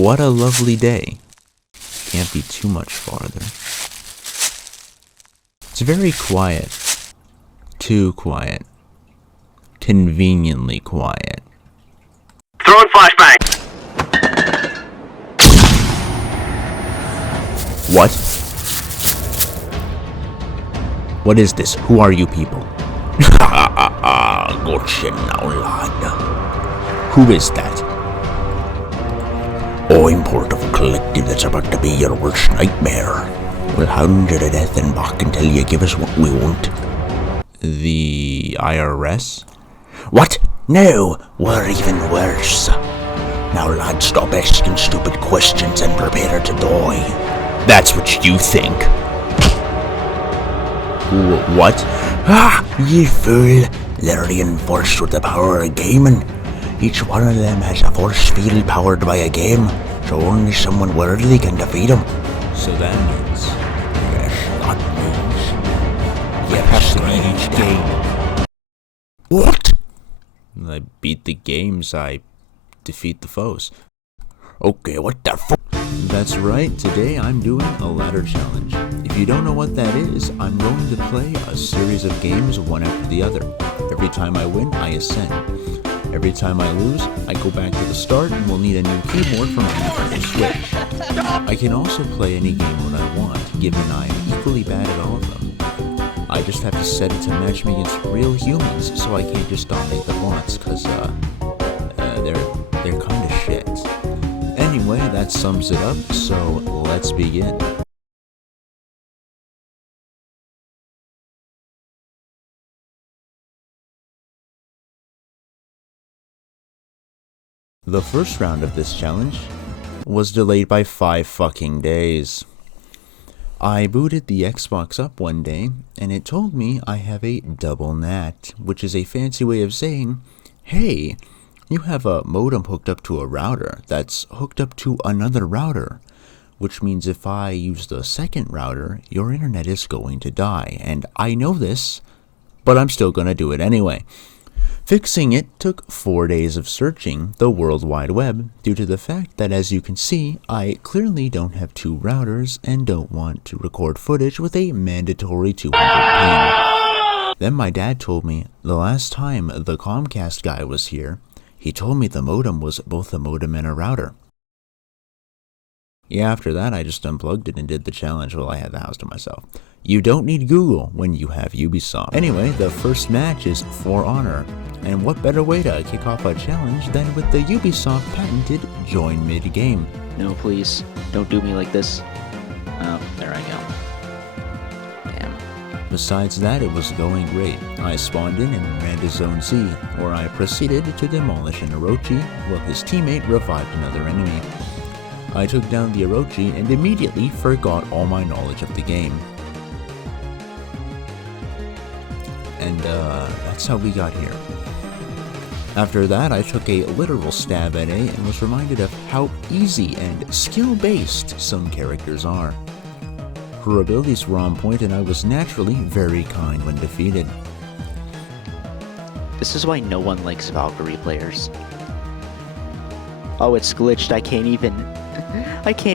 What a lovely day. Can't be too much farther. It's very quiet. Too quiet. Conveniently quiet. Throwing flashbang. What? What is this? Who are you people? Gotcha now, lad. Who is that? I'm part of a collective that's about to be your worst nightmare. We'll hound you to death and back until you give us what we want. The IRS? What? No, we're even worse. Now, lad, stop asking stupid questions and prepare to die. That's what you think. What? Ah, you fool. They're reinforced with the power of gaming. Each one of them has a force field powered by a game, so only someone worthy can defeat them. So that means... Yes, that means... You have to beat each game. What? I beat the games, I defeat the foes. Okay, what the fuck? That's right, today I'm doing a ladder challenge. If you don't know what that is, I'm going to play a series of games one after the other. Every time I win, I ascend. Every time I lose, I go back to the start and will need a new keyboard for my Nintendo Switch. I can also play any game when I want, given I am equally bad at all of them. I just have to set it to match me against real humans, so I can't just dominate the bots, cause they're kinda shit. Anyway, that sums it up, so let's begin. The first round of this challenge was delayed by 5 fucking days. I booted the Xbox up one day, and it told me I have a double NAT, which is a fancy way of saying, hey, you have a modem hooked up to a router that's hooked up to another router, which means if I use the second router, your internet is going to die, and I know this, but I'm still gonna do it anyway. Fixing it took 4 days of searching the World Wide Web due to the fact that, as you can see, I clearly don't have 2 routers and don't want to record footage with a mandatory 200 ping. Then my dad told me the last time the Comcast guy was here, he told me the modem was both a modem and a router. Yeah, after that I just unplugged it and did the challenge while I had the house to myself. You don't need Google when you have Ubisoft. Anyway, the first match is For Honor, and what better way to kick off a challenge than with the Ubisoft patented join mid-game. No, please, don't do me like this. Oh, there I go. Damn. Besides that, it was going great. I spawned in and ran to Zone C, where I proceeded to demolish an Orochi while his teammate revived another enemy. I took down the Orochi and immediately forgot all my knowledge of the game. And that's how we got here. After that, I took a literal stab at A and was reminded of how easy and skill-based some characters are. Her abilities were on point and I was naturally very kind when defeated. This is why no one likes Valkyrie players. Oh, it's glitched. I can't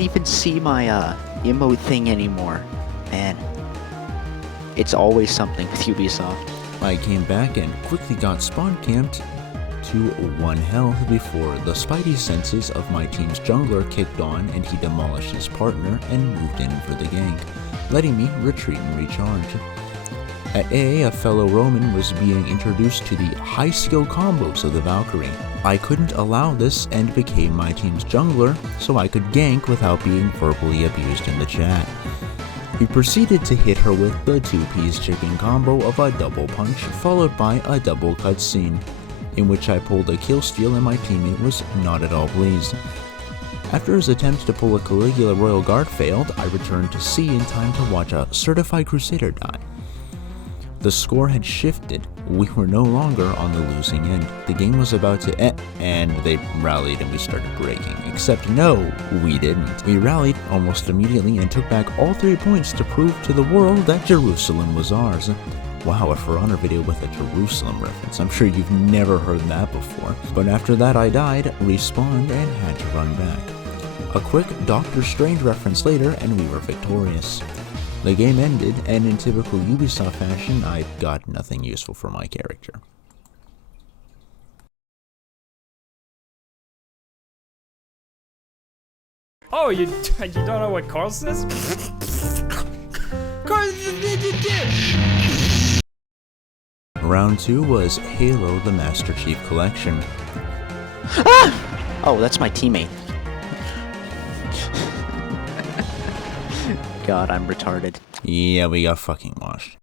even see my emote thing anymore. Man, it's always something with Ubisoft. I came back and quickly got spawn camped to 1 health before the spidey senses of my team's jungler kicked on and he demolished his partner and moved in for the gank, letting me retreat and recharge. At A, a fellow Roman was being introduced to the high skill combos of the Valkyrie. I couldn't allow this and became my team's jungler so I could gank without being verbally abused in the chat. He proceeded to hit her with the 2-piece chicken combo of a double punch followed by a double cutscene, in which I pulled a killsteal and my teammate was not at all pleased. After his attempt to pull a Caligula Royal Guard failed, I returned to C in time to watch a Certified Crusader die. The score had shifted. We were no longer on the losing end. The game was about to end, and they rallied and we started breaking. Except no, we didn't. We rallied almost immediately and took back all 3 points to prove to the world that Jerusalem was ours. Wow, a For Honor video with a Jerusalem reference. I'm sure you've never heard that before. But after that I died, respawned, and had to run back. A quick Doctor Strange reference later and we were victorious. The game ended, and in typical Ubisoft fashion, I got nothing useful for my character. Oh, you don't know what Carl says? Carl, Round 2 was Halo the Master Chief Collection. Ah! Oh, that's my teammate. God, I'm retarded. Yeah, we got fucking washed.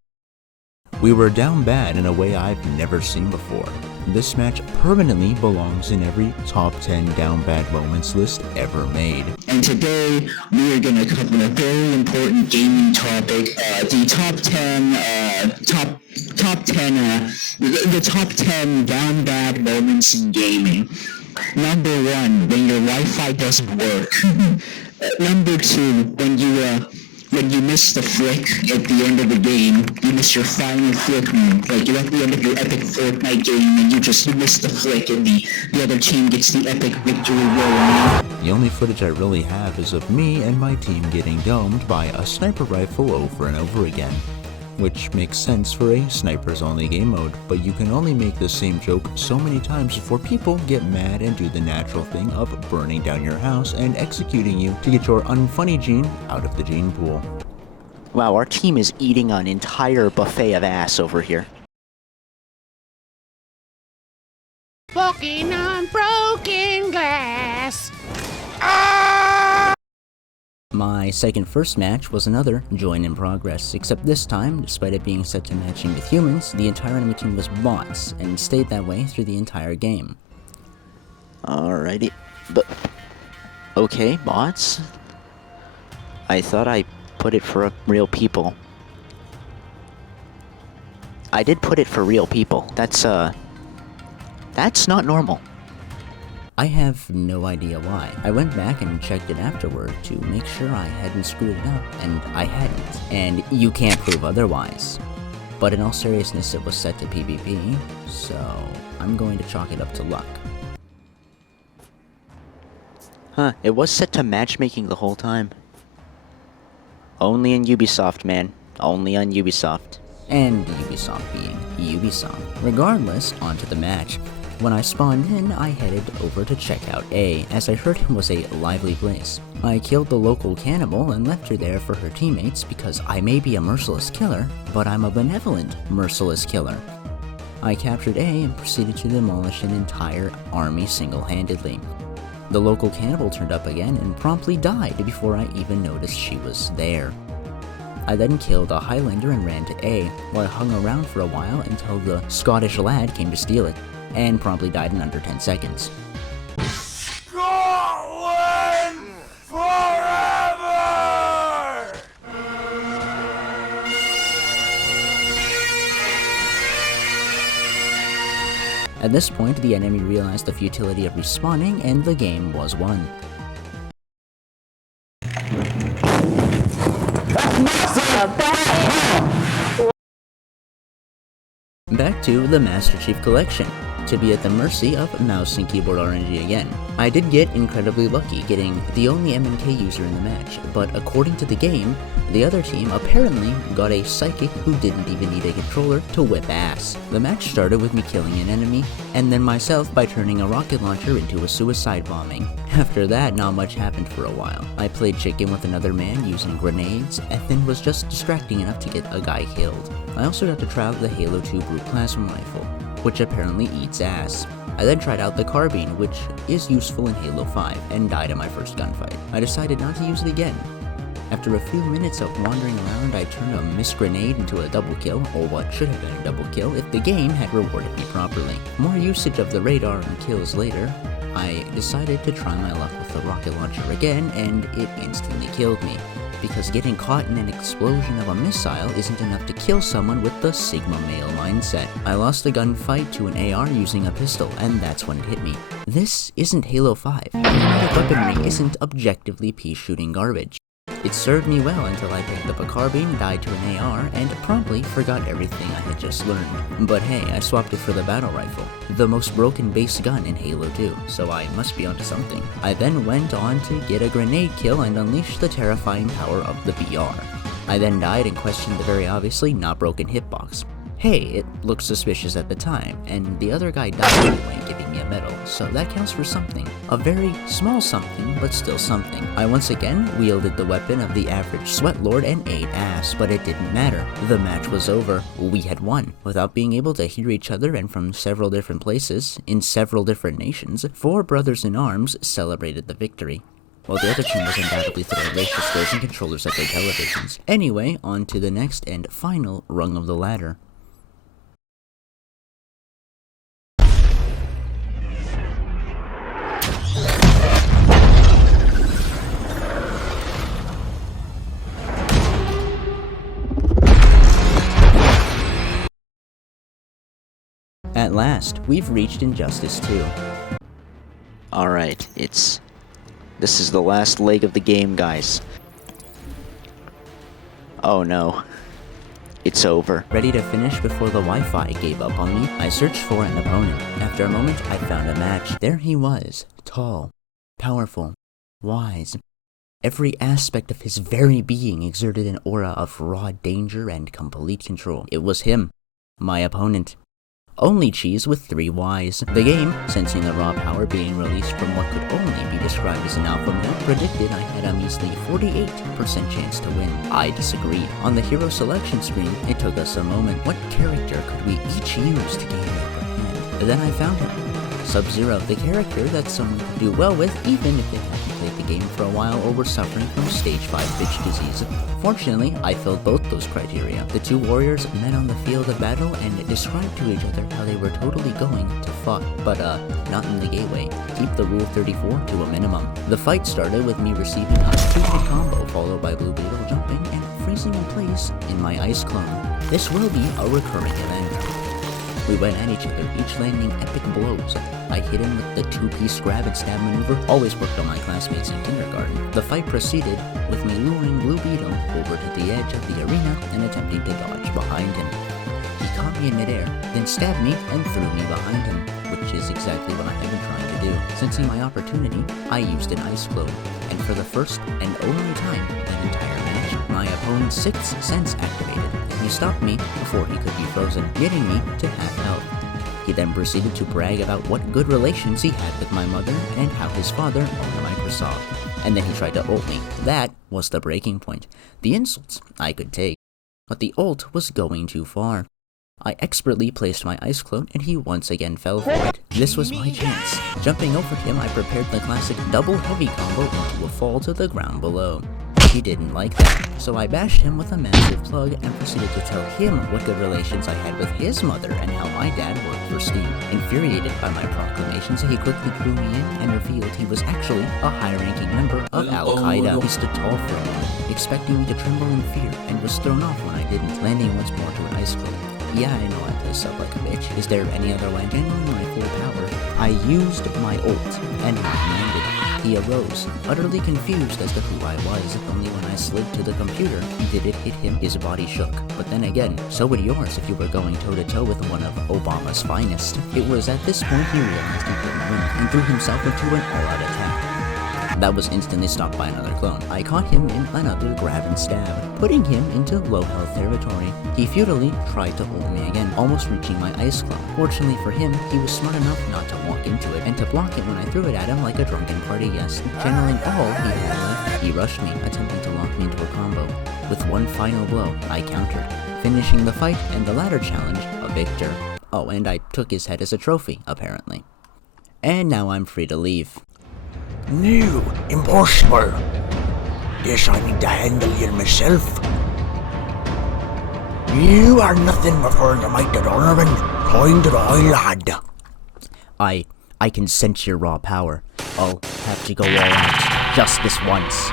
We were down bad in a way I've never seen before. This match permanently belongs in every top 10 down bad moments list ever made. And today we are going to cover a very important gaming topic, the top 10 down bad moments in gaming. Number 1, when your Wi-Fi doesn't work. Number 2, when you miss the flick at the end of the game, you miss your final flick move. Like, you're at the end of your epic Fortnite game and you miss the flick and the other team gets the epic victory roll. The only footage I really have is of me and my team getting domed by a sniper rifle over and over again. Which makes sense for a snipers only game mode, but you can only make the same joke so many times before people get mad and do the natural thing of burning down your house and executing you to get your unfunny gene out of the gene pool. Wow, our team is eating an entire buffet of ass over here. Walking on broken glass. My second first match was another join in progress, except this time, despite it being set to matching with humans, the entire enemy team was bots, and stayed that way through the entire game. Alrighty, but... Okay, bots? I thought I put it for real people. I did put it for real people. That's not normal. I have no idea why. I went back and checked it afterward to make sure I hadn't screwed it up, and I hadn't, and you can't prove otherwise. But in all seriousness, it was set to PvP, so I'm going to chalk it up to luck. Huh, it was set to matchmaking the whole time. Only in Ubisoft, man. Only on Ubisoft. And Ubisoft being Ubisoft. Regardless, onto the match. When I spawned in, I headed over to check out A, as I heard it was a lively place. I killed the local cannibal and left her there for her teammates because I may be a merciless killer, but I'm a benevolent, merciless killer. I captured A and proceeded to demolish an entire army single-handedly. The local cannibal turned up again and promptly died before I even noticed she was there. I then killed a Highlander and ran to A, where I hung around for a while until the Scottish lad came to steal it, and promptly died in under 10 seconds. Scotland forever! At this point, the enemy realized the futility of respawning, and the game was won. Back to the Master Chief Collection, to be at the mercy of mouse and keyboard RNG again. I did get incredibly lucky getting the only MNK user in the match, but according to the game, the other team apparently got a psychic who didn't even need a controller to whip ass. The match started with me killing an enemy, and then myself by turning a rocket launcher into a suicide bombing. After that, not much happened for a while. I played chicken with another man using grenades, and then was just distracting enough to get a guy killed. I also got to try out the Halo 2 Brute Plasma Rifle, which apparently eats ass. I then tried out the carbine, which is useful in Halo 5, and died in my first gunfight. I decided not to use it again. After a few minutes of wandering around, I turned a missed grenade into a double kill, or what should have been a double kill if the game had rewarded me properly. More usage of the radar and kills later, I decided to try my luck with the rocket launcher again, and it instantly killed me. Because getting caught in an explosion of a missile isn't enough to kill someone with the Sigma male mindset. I lost the gunfight to an AR using a pistol, and that's when it hit me. This isn't Halo 5. Automatic weaponry isn't objectively pea-shooting garbage. It served me well until I picked up a carbine, died to an AR, and promptly forgot everything I had just learned. But hey, I swapped it for the battle rifle, the most broken base gun in Halo 2, so I must be onto something. I then went on to get a grenade kill and unleash the terrifying power of the BR. I then died and questioned the very obviously not broken hitbox. Hey, it looked suspicious at the time, and the other guy died anyway, giving me a medal, so that counts for something. A very small something, but still something. I once again wielded the weapon of the average sweat lord and ate ass, but it didn't matter. The match was over. We had won. Without being able to hear each other and from several different places, in several different nations, 4 brothers in arms celebrated the victory, while the other team was undoubtedly throwing racial slurs and controllers at their televisions. Anyway, on to the next and final rung of the ladder. At last, we've reached Injustice 2. Alright, this is the last leg of the game, guys. Oh no. It's over. Ready to finish before the Wi-Fi gave up on me, I searched for an opponent. After a moment, I found a match. There he was, tall, powerful, wise. Every aspect of his very being exerted an aura of raw danger and complete control. It was him, my opponent. Only Cheese with 3 Ys. The game, sensing the raw power being released from what could only be described as an alpha male, predicted I had a measly 48% chance to win. I disagreed. On the hero selection screen, it took us a moment. What character could we each use to gain the upper hand? Then I found him. Sub-Zero, the character that someone could do well with even if they hadn't played the game for a while or were suffering from stage 5 bitch disease. Fortunately, I filled both those criteria. The 2 warriors met on the field of battle and described to each other how they were totally going to fuck, but not in the gay way. Keep the Rule 34 to a minimum. The fight started with me receiving a 2-hit combo followed by Blue Beetle jumping and freezing in place in my ice clone. This will be a recurring event. We went at each other, each landing epic blows. I hit him with the 2-piece grab and stab maneuver, always worked on my classmates in kindergarten. The fight proceeded with me luring Blue Beetle over to the edge of the arena and attempting to dodge behind him. He caught me in midair, then stabbed me and threw me behind him, which is exactly what I had been trying to do. Sensing my opportunity, I used an ice clone, and for the first and only time that entire match, my opponent's 6th sense activated. He stopped me before he could be frozen, getting me to half health. He then proceeded to brag about what good relations he had with my mother and how his father owned Microsoft. And then he tried to ult me. That was the breaking point. The insults I could take, but the ult was going too far. I expertly placed my ice clone and he once again fell for it. This was my chance. Jumping over him, I prepared the classic double heavy combo into a fall to the ground below. He didn't like that, so I bashed him with a massive plug and proceeded to tell him what good relations I had with his mother and how my dad worked for Steam. Infuriated by my proclamations, he quickly drew me in and revealed he was actually a high-ranking member of Al-Qaeda. He stood tall for a moment, expecting me to tremble in fear, and was thrown off when I didn't, landing once more to an ice clone. Yeah, I know I play sub like a bitch. Is there any other way? Channeling my full power, I used my ult, and he landed. He arose, utterly confused as to who I was. Only when I slid to the computer did it hit him. His body shook. But then again, so would yours if you were going toe-to-toe with one of Obama's finest. It was at this point he realized he couldn't win, and threw himself into an all-out attack. That was instantly stopped by another clone. I caught him in another grab and stab, putting him into low health territory. He futilely tried to ult me again, almost reaching my ice clone. Fortunately for him, he was smart enough not to walk into it, and to block it when I threw it at him like a drunken party guest. Channeling all he had left, he rushed me, attempting to lock me into a combo. With one final blow, I countered, finishing the fight and the ladder challenge a victor. Oh, and I took his head as a trophy, apparently. And now I'm free to leave. No, impossible. Guess I need to handle you myself. You are nothing before the might of Donovan. Kind of the lad. I can sense your raw power. I'll have to go all out, just this once.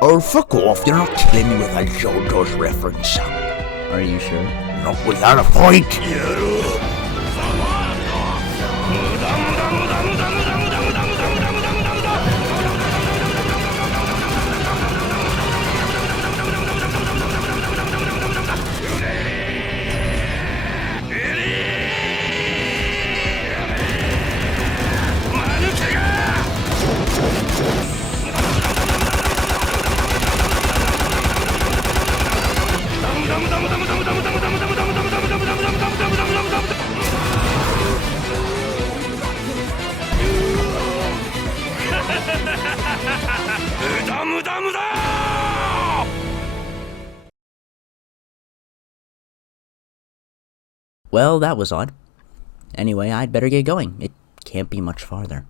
Oh, fuck off, you're not killing me with a JoJo's reference. Are you sure? Not without a fight. Well, that was odd. Anyway, I'd better get going. It can't be much farther.